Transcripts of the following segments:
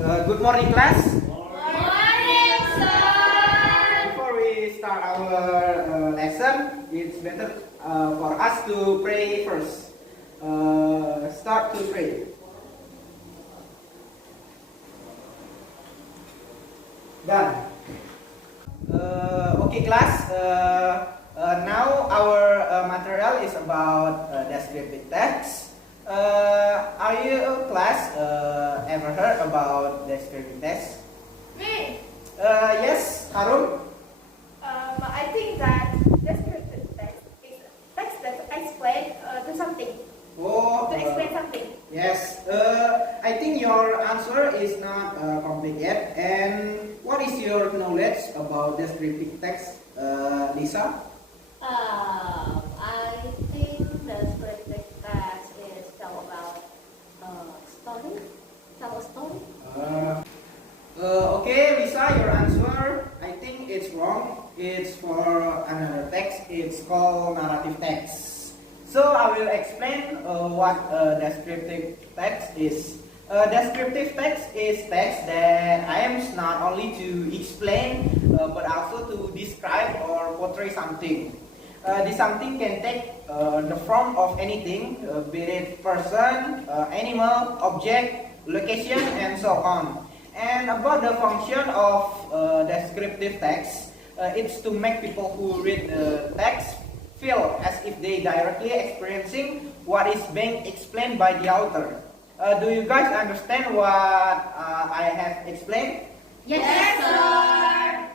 Good morning, class. Morning, sir. Before we start our lesson, it's better for us to pray first. Start to pray. Done. Okay, class. Now our material is about descriptive text. Are you, class, ever heard about descriptive text? Me? Yes, Harun. I think that descriptive text is text that explain to something. Oh, To explain something. yes. I think your answer is not complete yet. And what is your knowledge about descriptive text, Lisa? I think descriptive text is tell about story. Tell a story. Okay, Lisa, your answer, I think it's wrong. It's for another text. It's called narrative text. So I will explain what descriptive text is. Descriptive text is text that aims not only to explain but also to describe or portray something. This something can take the form of anything, be it person, animal, object, location, and so on. And about the function of descriptive text, it's to make people who read the text feel as if they directly experiencing what is being explained by the author. Do you guys understand what I have explained? Yes, sir.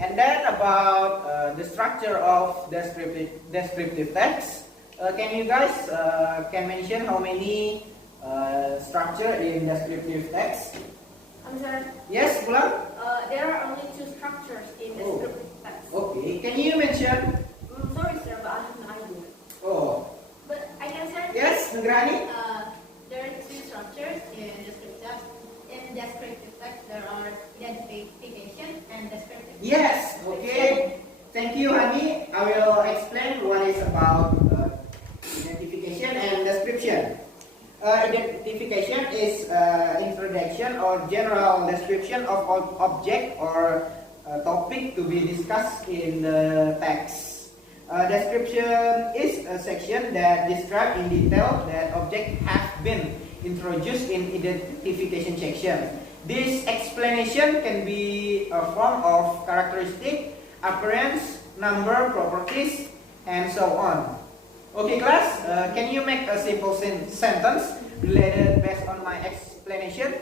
And then about the structure of descriptive text, can you guys can mention how many structure in descriptive text? I'm sorry. Yes, Bulan? There are only two structures in descriptive text. Okay, can you mention? Sorry, sir, but I have no idea. Oh, But I can say. yes, Nugrani? There are two structures in descriptive text. In descriptive text, there are identification and descriptive. Yes, okay. Thank you, Hani. I will explain what is about identification and description. Identification is introduction or general description of object or topic to be discussed in the text. Description is a section that describes in detail that object have been introduced in identification section. This explanation can be a form of characteristic, appearance, number, properties, and so on. Okay, class, can you make a simple sentence related based on my explanation?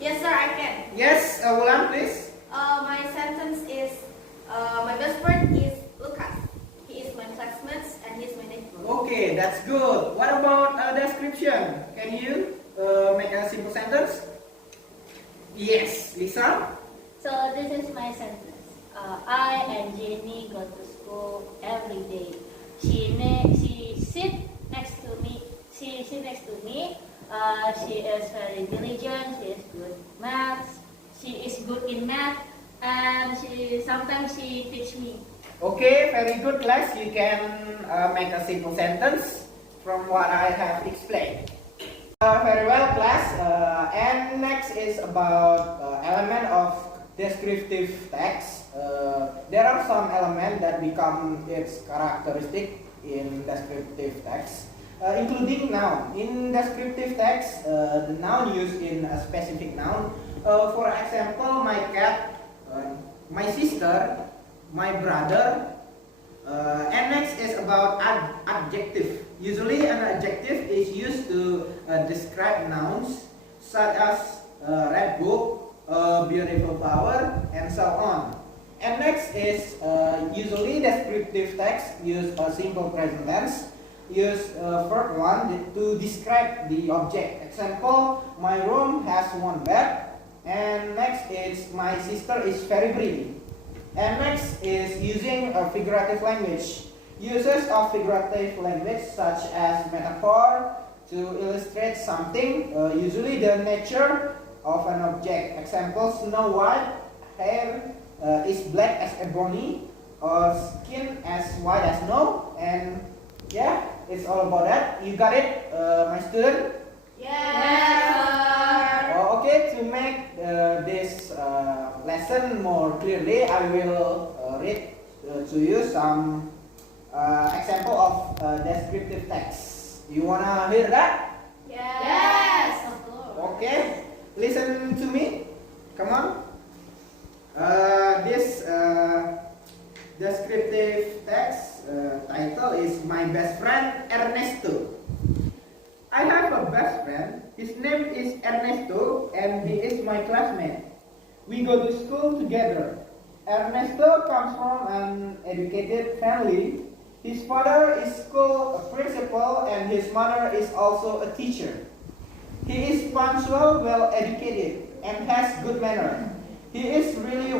Yes, sir, I can. Yes, Wulan, please. My sentence is, my best friend is Lucas. He is my classmate and he's my neighbor. Okay, that's good. What about a description? Can you make a simple sentence? Yes, Lisa. So this is my sentence. I and Jenny go to school every day. She sit next to me. She sit next to me. She is very diligent. She is good maths. She is good in math, and sometimes she teach me. Okay, very good, class. You can make a simple sentence from what I have explained. Very well, class. And next is about element of descriptive text. There are some elements that become its characteristic in descriptive text, including noun. In descriptive text, the noun used in a specific noun. For example, my cat, my sister, my brother. And next is about adjective. Usually an adjective is used to describe nouns such as red book, beautiful flower, and so on. And next is usually descriptive text use a simple present tense. Use first one to describe the object. Example, my room has one bed. And next is my sister is very pretty. And next is using a figurative language. Uses of figurative language such as metaphor to illustrate something, usually the nature of an object. Example, Snow White hair is black as ebony, or skin as white as snow. And yeah, it's all about that. You got it, my student? Yes, sir. Okay, to make this lesson more clearly, I will read to you some example of descriptive text. You wanna hear that? Yes. Of course. Okay, listen to me. Come on. This descriptive text title is My Best Friend Ernesto. I have a best friend. His name is Ernesto and he is my classmate. We go to school together. Ernesto comes from an educated family. His father is school principal and his mother is also a teacher. He is punctual, well educated, and has good manner. He is really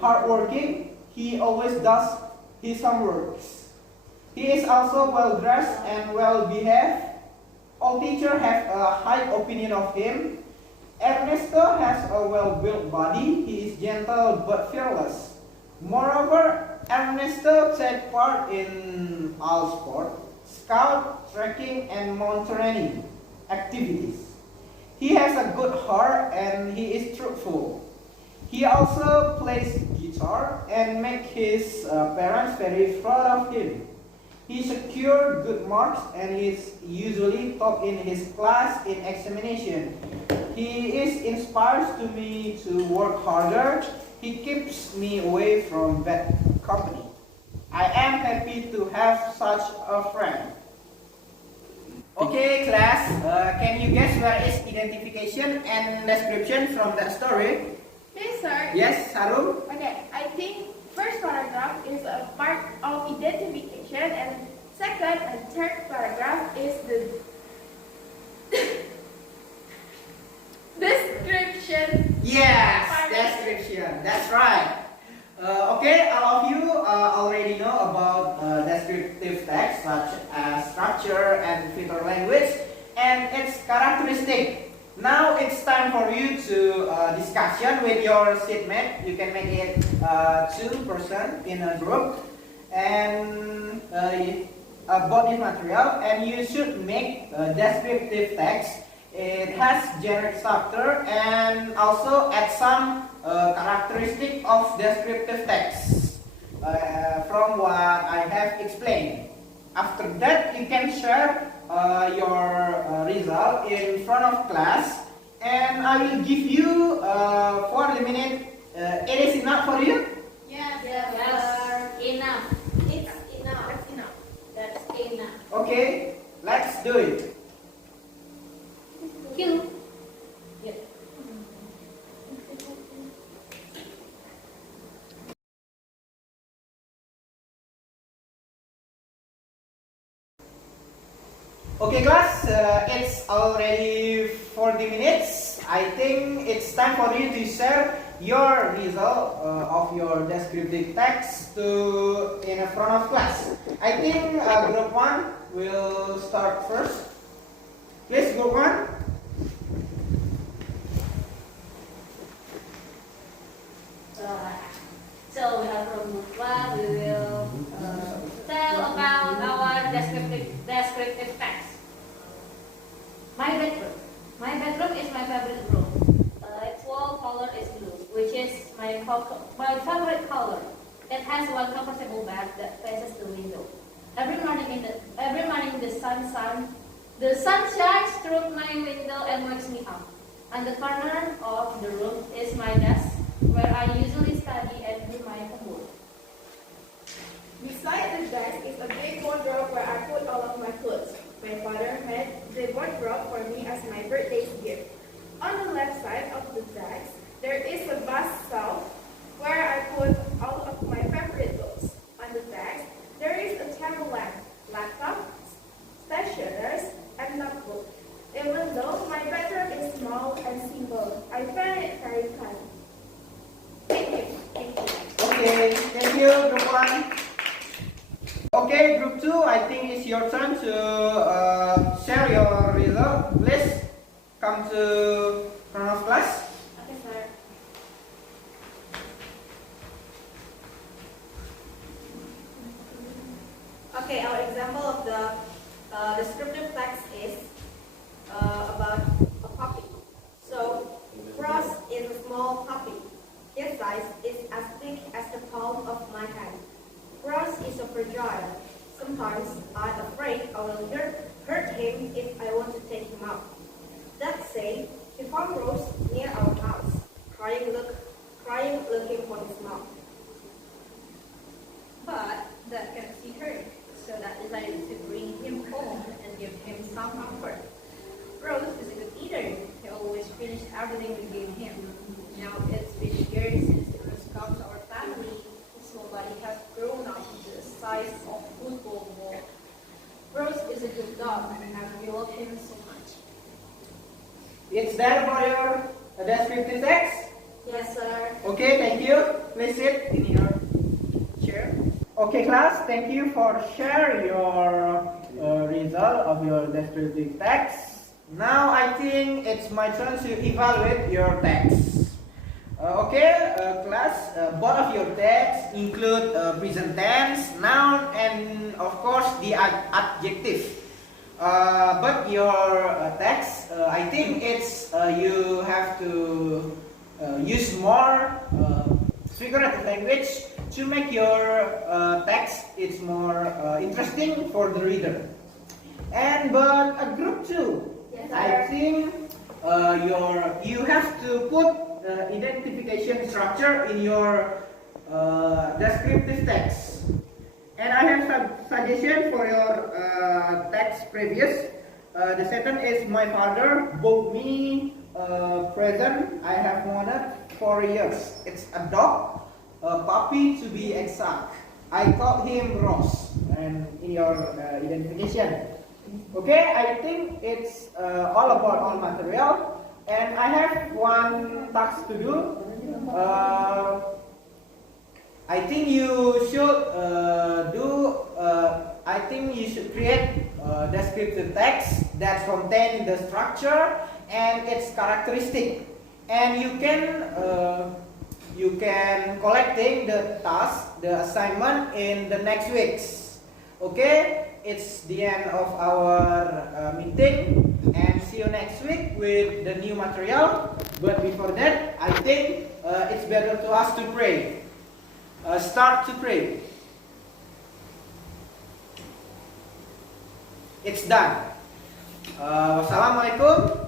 hardworking. He always does his homeworks. He is also well dressed and well behaved. All teachers have a high opinion of him. Ernesto has a well-built body. He is gentle but fearless. Moreover, Ernesto takes part in all sport, scout, trekking, and mountaineering activities. He has a good heart and he is truthful. He also plays guitar and makes his parents very proud of him. He secured good marks and is usually top in his class in examination. He inspires to me to work harder. He keeps me away from bad company. I am happy to have such a friend. Okay, class, can you guess where is identification and description from that story? Yes, sir. Yes, Harum? Okay, I think first paragraph is a part of identification and second and third paragraph is the description. Yes, description. That's right. Okay, all of you already know about descriptive text such as structure and figure language and its characteristic. Now it's time for you to discussion with your seatmate. You can make it 2 person in a group and about this material, and you should make descriptive text. It has generic structure and also add some characteristic of descriptive text from what I have explained. After that, you can share your result in front of class, and I will give you 40 minutes. It is enough for you? Yes, Yes. sir. Enough. It's enough. That's enough. That's enough. Okay, let's do it. Cue. Yep. Okay, class, it's already 40 minutes. I think it's time for you to share your result of your descriptive text in front of class. I think group 1 will start first. Please, group 1. So we have from group 1, we will tell about our descriptive text. My bedroom. My bedroom is my favorite room. Its wall color is blue, which is my favorite color. It has one comfortable bed that faces the window. Every morning the sun shines through my window and wakes me up. On the corner of the room is my desk, where I usually study and do my homework. Beside the desk is a big wardrobe where I put all of my clothes. My father made the wardrobe for me as my birthday gift. On the left side of the desk, there is a vast shelf where I put all of my favorite books. On the desk, there is a table lamp, laptop, stationers, and notebook. Even though my bedroom is small and simple, I find it very fun. Thank you. Thank you. Okay, thank you, group 1. Okay, group 2, I think it's your turn to share your result. Please come to front of class. Okay, sir. Okay, our example of the descriptive text is about size is as big as the palm of my hand. Rose is so fragile. Sometimes I'm afraid I will hurt him if I want to take him out. That said, he found Rose near our house, crying looking for his mom. But that cannot see her, so that decided to bring him home and give him some comfort. Rose is a good eater. He always finished everything we gave him. Now it's been years since Rose come to our family. His small body has grown up to the size of a football ball. Rose is a good dog, and we love him so much. It's that about your descriptive text? Yes, sir. Okay, thank you. Please sit in your chair. Okay, class, thank you for sharing your result of your descriptive text. Now I think it's my turn to evaluate your text. Class, both of your texts include present tense, noun, and of course the adjective. But your text, I think it's you have to use more figurative language to make your text it's more interesting for the reader. But a group 2, Yes, I sir. think you have to put identification structure in your descriptive text. And I have some suggestion for your text previous. The second is my father bought me present. I have wanted for years. It's a dog, a puppy to be exact. I call him Ross. And in your identification. Okay, I think it's all about all material, and I have one task to do. I think you should create descriptive text that contain the structure and its characteristic, and you can collecting the task, the assignment in the next weeks. Okay. It's the end of our meeting, and see you next week with the new material. But before that, I think it's better to us to pray. Start to pray. It's done. Wassalamualaikum.